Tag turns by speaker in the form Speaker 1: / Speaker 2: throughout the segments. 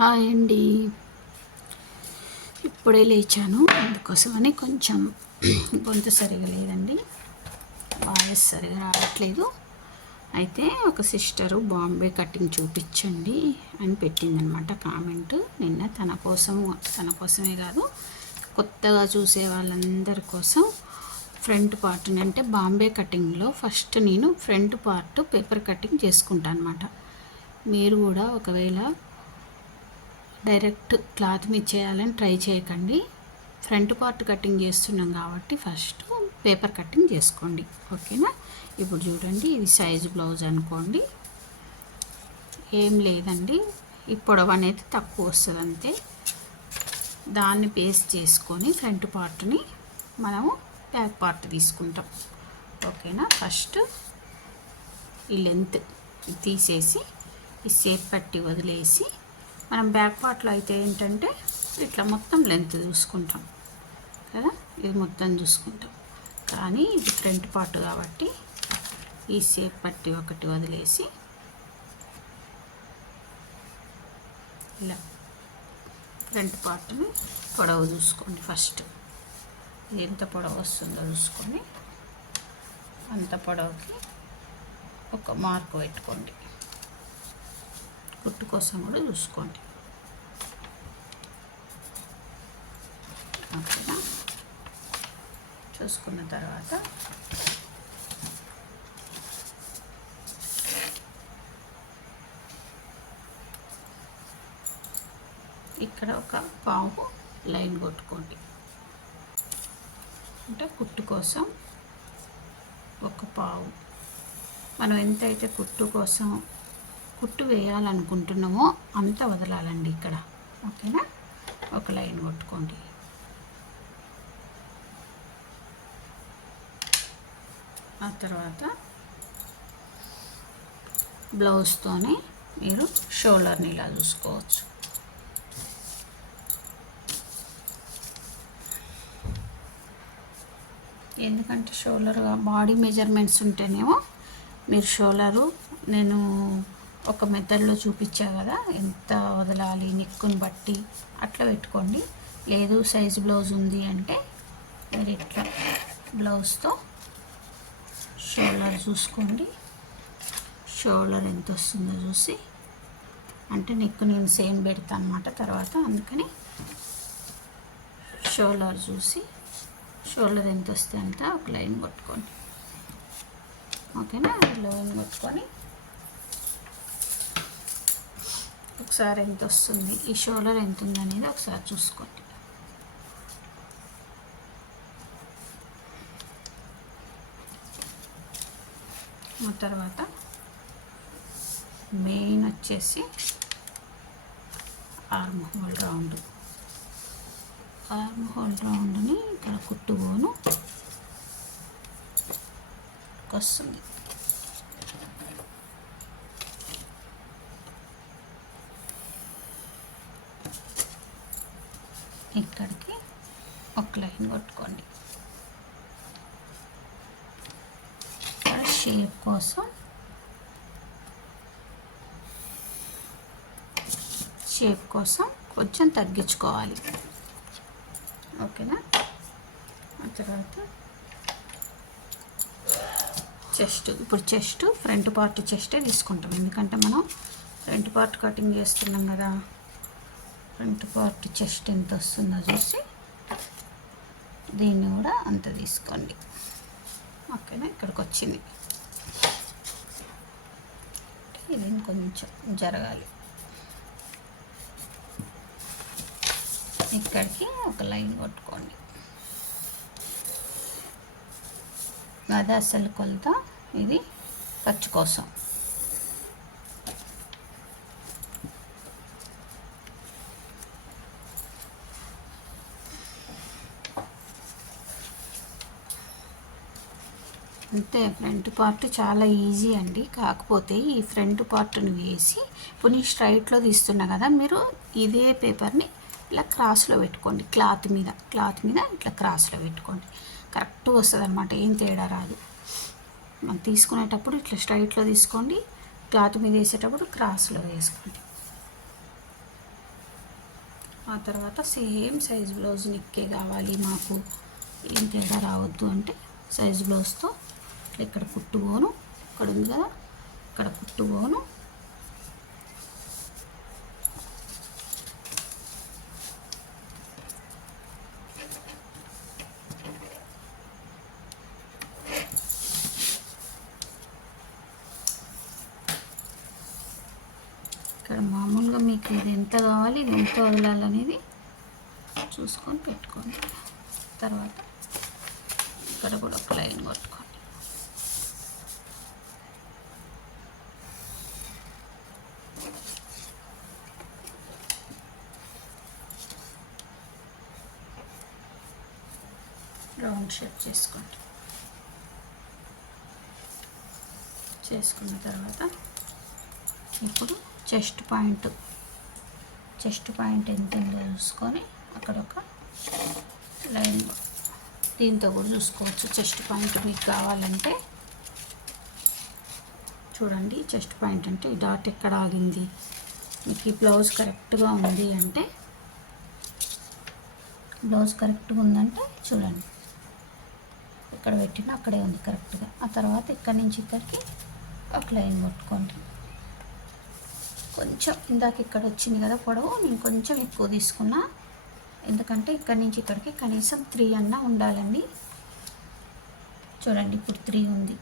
Speaker 1: Hi అండి. ఇప్పుడే లేచాను. అందుకోసమని కొంచెం గొంతు సరిగా లేదండి. వాయిస్ సరిగా రావట్లేదు. అయితే ఒక సిస్టరు బాంబే కటింగ్ చూపించండి అని పెట్టిందనమాట కామెంట్. నిన్న తన కోసం తన కోసమే కాదు కొత్తగా చూసే వాళ్ళందరి కోసం ఫ్రంట్ పార్ట్ని అంటే బాంబే కటింగ్లో ఫస్ట్ నేను ఫ్రంట్ పార్ట్ పేపర్ కటింగ్ చేసుకుంటాను అనమాట మీరు కూడా ఒకవేళ డైరెక్ట్ క్లాత్ మీద చేయాలని ట్రై చేయకండి. ఫ్రంట్ పార్ట్ కటింగ్ చేస్తున్నాం కాబట్టి ఫస్ట్ పేపర్ కటింగ్ చేసుకోండి. ఓకేనా? ఇప్పుడు చూడండి ఇది సైజు బ్లౌజ్ అనుకోండి. ఏం లేదండి. ఈ పొడవు అనేది తక్కువ వస్తుంది అంతే. దాన్ని పేస్ట్ చేసుకొని ఫ్రంట్ పార్ట్ని మనము బ్యాక్ పార్ట్ తీసుకుంటాం. ఓకేనా? ఫస్ట్ ఈ లెంత్ తీసేసి ఈ సేప్ పట్టి వదిలేసి మనం బ్యాక్ పార్ట్లో అయితే ఏంటంటే ఇట్లా మొత్తం లెంత్ చూసుకుంటాం. కదా? ఇది మొత్తం చూసుకుంటాం. కానీ ఇది ఫ్రంట్ పార్ట్ కాబట్టి ఈ షేప్ పట్టి ఒకటి వదిలేసి ఇలా ఫ్రంట్ పార్ట్ని పొడవు చూసుకోండి ఫస్ట్. ఎంత పొడవు వస్తుందో చూసుకొని అంత పొడవుకి ఒక మార్క్ పెట్టుకోండి. కుట్టు కోసం కూడా చూసుకోండి. ఓకేనా? చూసుకున్న తర్వాత ఇక్కడ ఒక పావు లైన్ కొట్టుకోండి. అంటే కుట్టు కోసం ఒక పావు. మనం ఎంతైతే కుట్టు కోసం కుట్టు వేయాలనుకుంటున్నామో అంత వదలాలండి ఇక్కడ. ఓకేనా? ఒక లైన్ కొట్టుకోండి. ఆ తర్వాత బ్లౌజ్తోనే మీరు షోల్డర్ని ఇలా చూసుకోవచ్చు. ఎందుకంటే షోల్డర్ బాడీ మెజర్మెంట్స్ ఉంటేనేమో మీరు షోల్డరు నేను ఒక మెథడ్లో చూపించా కదా ఎంత వదలాలి నిక్కుని బట్టి అట్లా పెట్టుకోండి. లేదు సైజు బ్లౌజ్ ఉంది అంటే మీరు ఇట్లా బ్లౌజ్తో షోల్డర్ చూసుకోండి. షోల్డర్ ఎంత వస్తుందో చూసి అంటే నెక్ నేను సేమ్ పెడతా అనమాట తర్వాత అందుకని షోల్డర్ చూసి షోల్డర్ ఎంత వస్తే అంత ఒక లైన్ కొట్టుకోండి. ఓకేనా? లైన్ కొట్టుకొని ఒకసారి ఎంత వస్తుంది? ఈ షోల్డర్ ఎంత ఉంది అనేది ఒకసారి చూసుకోండి. తర్వాత మెయిన్ వచ్చేసి arm hole round. Arm hole రౌండ్ని ఇక్కడ కుట్టుకోను. వస్తుంది ఇక్కడికి ఒక లైన్ కొట్టుకోండి. ఇక్కడ షేప్ కోసం షేప్ కోసం కొంచెం తగ్గించుకోవాలి. ఓకేనా? ఆ తర్వాత చెస్ట్ ఇప్పుడు చెస్ట్ ఫ్రంట్ పార్ట్ చెస్టే తీసుకుంటాం. ఎందుకంటే మనం ఫ్రంట్ పార్ట్ కటింగ్ చేస్తున్నాం కదా. ఫ్రంట్ పార్ట్ చెస్ట్ ఎంత వస్తుందో చూసి దీన్ని కూడా అంత తీసుకోండి. ఓకేనా? ఇక్కడికి వచ్చింది. ఇది కొంచెం జరగాలి. ఇక్కడికి ఒక లైన్ కొట్టుకోండి. అది అసలు కొలత ఇది ఖర్చు కోసం. అంతే ఫ్రంట్ పార్ట్ చాలా ఈజీ అండి. కాకపోతే ఈ ఫ్రంట్ పార్ట్ని వేసి ఇప్పుడు నేను స్ట్రైట్లో తీస్తున్నా కదా మీరు ఇదే పేపర్ని ఇలా క్రాస్లో పెట్టుకోండి. క్లాత్ మీద క్లాత్ మీద ఇట్లా క్రాస్లో పెట్టుకోండి. కరెక్ట్గా వస్తుంది అనమాట ఏం తేడా రాదు. మనం తీసుకునేటప్పుడు ఇట్లా స్ట్రైట్లో తీసుకోండి క్లాత్ మీద వేసేటప్పుడు క్రాస్లో వేసుకోండి. ఆ తర్వాత సేమ్ సైజ్ బ్లౌజ్ నిక్కే కావాలి మాకు. ఏం తేడా రావద్దు అంటే సైజ్ బ్లౌజ్తో ఇక్కడ కుట్టుకోను. ఇక్కడ ఉంది కదా? ఇక్కడ కుట్టుకోను. ఇక్కడ మామూలుగా మీకు ఇది ఎంత కావాలి ఇది ఎంత వదలాలనేది చూసుకొని పెట్టుకోండి. తర్వాత ఇక్కడ కూడా ఒక లైన్ కొట్టుకోండి రౌండ్ షేప్ చేసుకోండి చేసుకున్న తర్వాత ఇప్పుడు చెస్ట్ పాయింట్. చెస్ట్ పాయింట్ ఎంత ఉందో చూసుకొని అక్కడ ఒక లైన్ దీంతో కూడా చూసుకోవచ్చు. చెస్ట్ పాయింట్ మీకు కావాలంటే చూడండి చెస్ట్ పాయింట్ అంటే ఈ డాట్ ఎక్కడ ఆగింది? మీకు ఈ బ్లౌజ్ కరెక్ట్గా ఉంది అంటే బ్లౌజ్ కరెక్ట్గా ఉందంటే చూడండి. ఇక్కడ పెట్టిన అక్కడే ఉంది కరెక్ట్గా. ఆ తర్వాత ఇక్కడి నుంచి ఇక్కడికి ఒక లైన్ కొట్టుకోండి. కొంచెం ఇందాక ఇక్కడ వచ్చింది కదా పొడవు నేను కొంచెం ఎక్కువ తీసుకున్నా. ఎందుకంటే ఇక్కడి నుంచి ఇక్కడికి కనీసం త్రీ అన్న ఉండాలండి. చూడండి ఇప్పుడు త్రీ ఉంది.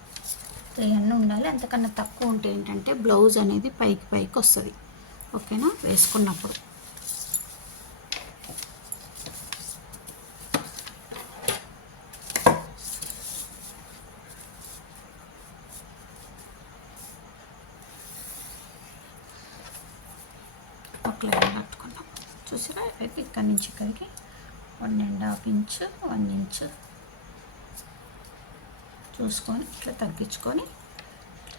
Speaker 1: త్రీ అన్న ఉండాలి. అంతకన్నా తక్కువ ఉంటే ఏంటంటే బ్లౌజ్ అనేది పైకి పైకి వస్తుంది. ఓకేనా? వేసుకున్నప్పుడు ఒక లైన్ కట్టుకున్నాం చూసారా అయితే ఇక్కడి నుంచి ఇక్కడికి one and half inch one inch చూసుకొని ఇట్లా తగ్గించుకొని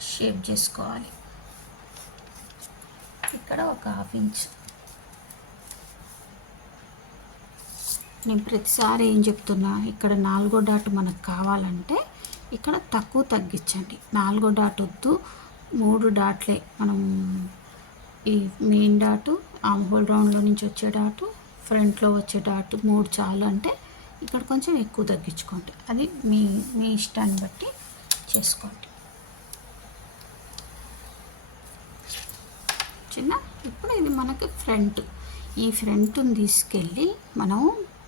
Speaker 1: షేప్ చేసుకోవాలి. ఇక్కడ ఒక హాఫ్ ఇంచ్. నేను ప్రతిసారి ఏం చెప్తున్నా ఇక్కడ నాలుగో డాట్ మనకు కావాలంటే ఇక్కడ తక్కువ తగ్గించండి. నాలుగో డాట్ వద్దు మూడు డాట్లే. మనం ఈ మెయిన్ డాటు ఆమ్ హోల్ రౌండ్లో నుంచి వచ్చే డాటు ఫ్రంట్లో వచ్చే డాట్ మూడు చాలు అంటే ఇక్కడ కొంచెం ఎక్కువ తగ్గించుకోండి. అది మీ మీ ఇష్టాన్ని బట్టి చేసుకోండి. చిన్న ఇప్పుడు ఇది మనకి ఫ్రంట్. ఈ ఫ్రంట్ని తీసుకెళ్ళి మనం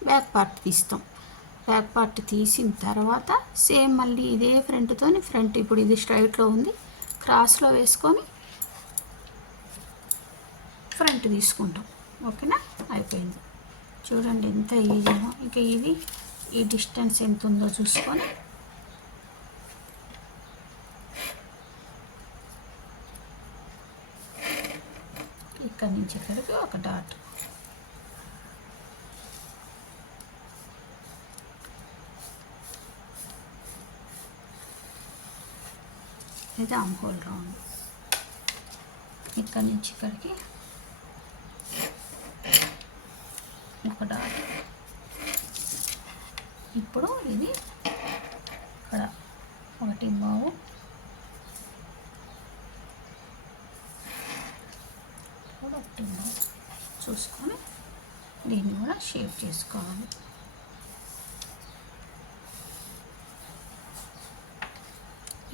Speaker 1: బ్యాక్ పార్ట్ తీస్తాం. బ్యాక్ పార్ట్ తీసిన తర్వాత సేమ్ మళ్ళీ ఇదే ఫ్రంట్తోని ఫ్రంట్ ఇప్పుడు ఇది స్ట్రైట్లో ఉంది. క్రాస్లో వేసుకొని ఫ్రంట్ తీసుకుంటాం. ఓకేనా? అయిపోయింది. చూడండి ఎంత ఈజీనో ఇక ఇది ఈ డిస్టెన్స్ ఎంత ఉందో చూసుకొని. ఇక్కడ నుంచి ఇక్కడికి ఒక డాట్ ఇది ఆంహోల్ రౌండ్ ఇక్కడి నుంచి ఇక్కడికి ఒక డాట్ ఇప్పుడు ఇది ఇక్కడ ఒకటి బావు. ఒకటి బావు. చూసుకొని దీన్ని కూడా షేప్ చేసుకోవాలి.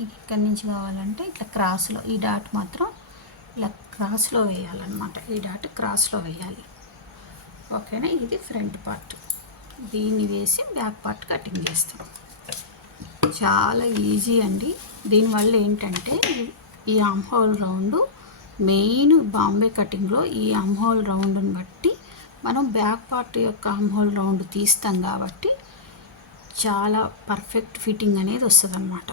Speaker 1: ఇది ఇక్కడి నుంచి కావాలంటే ఇట్లా క్రాస్లో ఈ డాట్ మాత్రం ఇలా క్రాస్లో వేయాలన్నమాట. ఈ డాట్ క్రాస్లో వేయాలి. ఓకేనా? ఇది ఫ్రంట్ పార్ట్. దీన్ని వేసి బ్యాక్ పార్ట్ కటింగ్ చేస్తాం. చాలా ఈజీ అండి. దీనివల్ల ఏంటంటే ఈ ఆమ్హోల్ రౌండ్ మెయిన్ బాంబే కటింగ్లో ఈ ఆమ్హోల్ రౌండ్ని బట్టి మనం బ్యాక్ పార్ట్ యొక్క ఆమ్హోల్ రౌండ్ తీస్తాం కాబట్టి చాలా పర్ఫెక్ట్ ఫిట్టింగ్ అనేది వస్తుంది అన్నమాట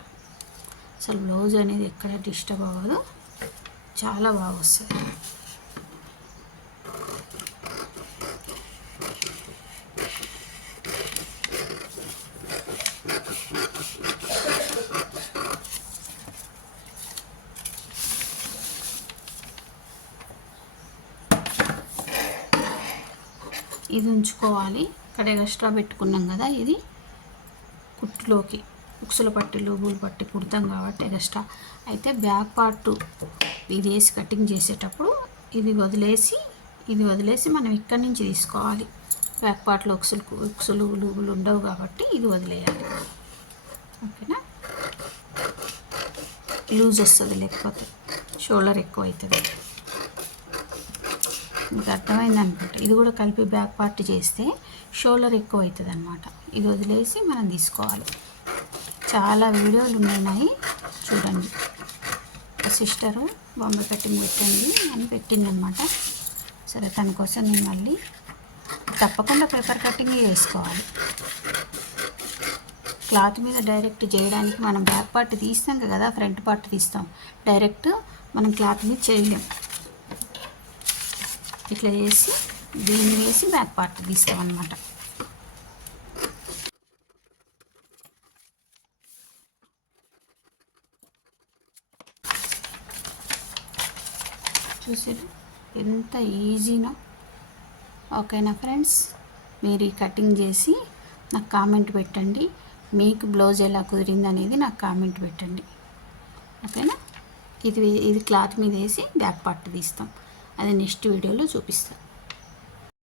Speaker 1: అసలు బ్లౌజ్ అనేది ఎక్కడ డిస్టర్బ్ అవ్వదు. చాలా బాగా వస్తుంది. ఇది ఉంచుకోవాలి. ఇక్కడ ఎక్స్ట్రా పెట్టుకున్నాం కదా ఇది. కుట్టులోకి ఉక్సుల పట్టి లోబులు పట్టి కుడతాం కాబట్టి ఎక్స్ట్రా. అయితే బ్యాక్ పార్ట్ ఇది వేసి కటింగ్ చేసేటప్పుడు ఇది వదిలేసి ఇది వదిలేసి మనం ఇక్కడి నుంచి తీసుకోవాలి. బ్యాక్ పార్ట్లో ఉక్సులు ఉక్సులు లూగులు ఉండవు కాబట్టి ఇది వదిలేయాలి. ఓకేనా? లూజ్ వస్తుంది లేకపోతే షోల్డర్ ఎక్కువ అవుతుంది మీకు అర్థమైంది అనుకుంటా ఇది కూడా కలిపి బ్యాక్ పార్ట్ చేస్తే షోల్డర్ ఎక్కువ అవుతుంది అనమాట ఇది వదిలేసి మనం తీసుకోవాలి. చాలా వీడియోలు ఉన్నాయి. చూడండి. సిస్టరు బొమ్మ కటింగ్ పెట్టండి అని పెట్టిందనమాట సరే తన కోసం నేను మళ్ళీ తప్పకుండా పేపర్ కటింగ్ చేసుకోవాలి. క్లాత్ మీద డైరెక్ట్ చేయడానికి మనం బ్యాక్ పార్ట్ తీస్తాం కదా ఫ్రంట్ పార్ట్ తీస్తాం. డైరెక్ట్ మనం క్లాత్ మీద చేయలేం. ఇట్లా చేసి దీన్ని వేసి బ్యాక్ పార్ట్ తీస్తాం అనమాట చూసారు ఎంత ఈజీనో ఓకేనా ఫ్రెండ్స్ మీరు ఈ కటింగ్ చేసి నాకు కామెంట్ పెట్టండి. మీకు బ్లౌజ్ ఎలా కుదిరింది అనేది నాకు కామెంట్ పెట్టండి. ఓకేనా ఇది ఇది క్లాత్ మీద వేసి బ్యాక్ పార్ట్ తీస్తాం. అది నెక్స్ట్ వీడియోలో చూపిస్తాను